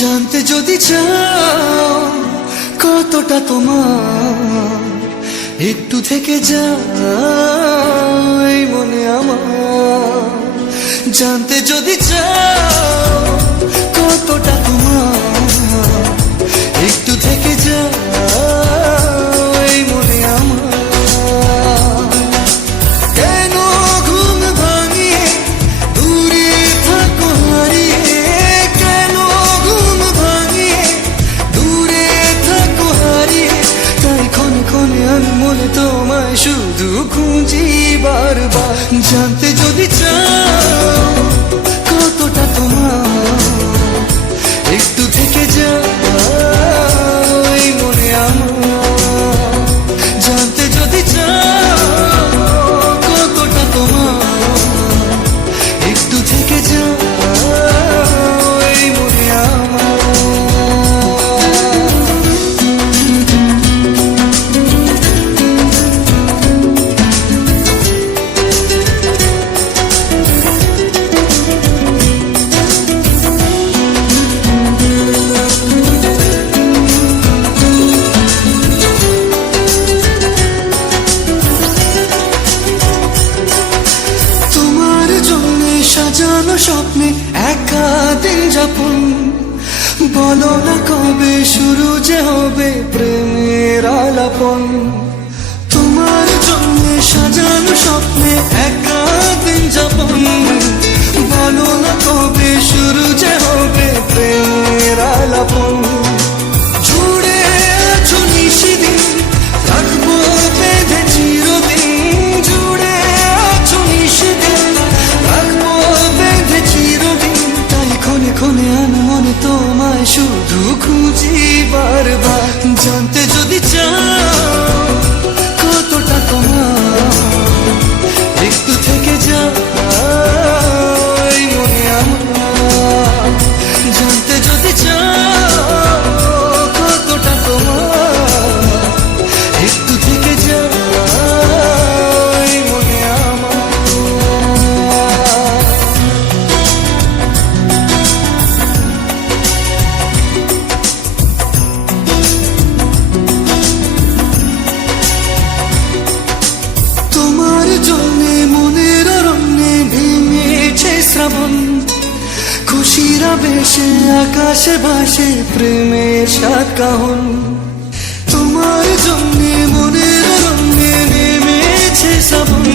জানতে যদি চাও কতটা তোমার, একটু থেকে যাই মনে আমার। জানতে যদি চাও কতটা তোমার, একটু থেকে যাই মনে আমার। কেন ঘুম ভাঙিয়ে দূরে থাকো হারিয়ে, কেন ঘুম ভাঙিয়ে দূরে থাকো হারিয়ে, তাই ক্ষণে ক্ষণে আমি মনে তোমায় শুধু খুঁজি বারবার। জানতে যদি চাও কতটা তোমার, একটু থেকে যাই মনে আমার। জানতে যদি চাও কতটা তোমার, একটু থেকে যাই মনে আমার। সাজানো স্বপ্নে একা দিন যাপন, বলো না কবে শুরু যে হবে প্রেমের আলাপন। তোমার জন্য সাজানো স্বপ্নে একা দিন যাপন, বলো না কবে শুরু যে হবে প্রেমের আলাপন। জুড়ে আছো নিশিদিন, রাখবো বেঁধে চিরদিন। জুড়ে আছো নিশিদিন, রাখবো বেঁধে চিরদিন। তাই ক্ষণে ক্ষণে আমি মনে তোমায় শুধু খুঁজি বারবার। জানতে যদি চাও কতটা তোমার, একটু থেকে যাই মনে আমার। জানতে যদি চাও কতটা তোমার, একটু থেকে যাই মনে আমার। তোমার জন্যে মনের অরণ্যে ভেঙেছে শ্রাবণ, খুশির আবেশে আকাশে ভাসে প্রেমের সাত কাহন। তোমার জন্যে মনের অরণ্যে নেমেছে শ্রাবণ,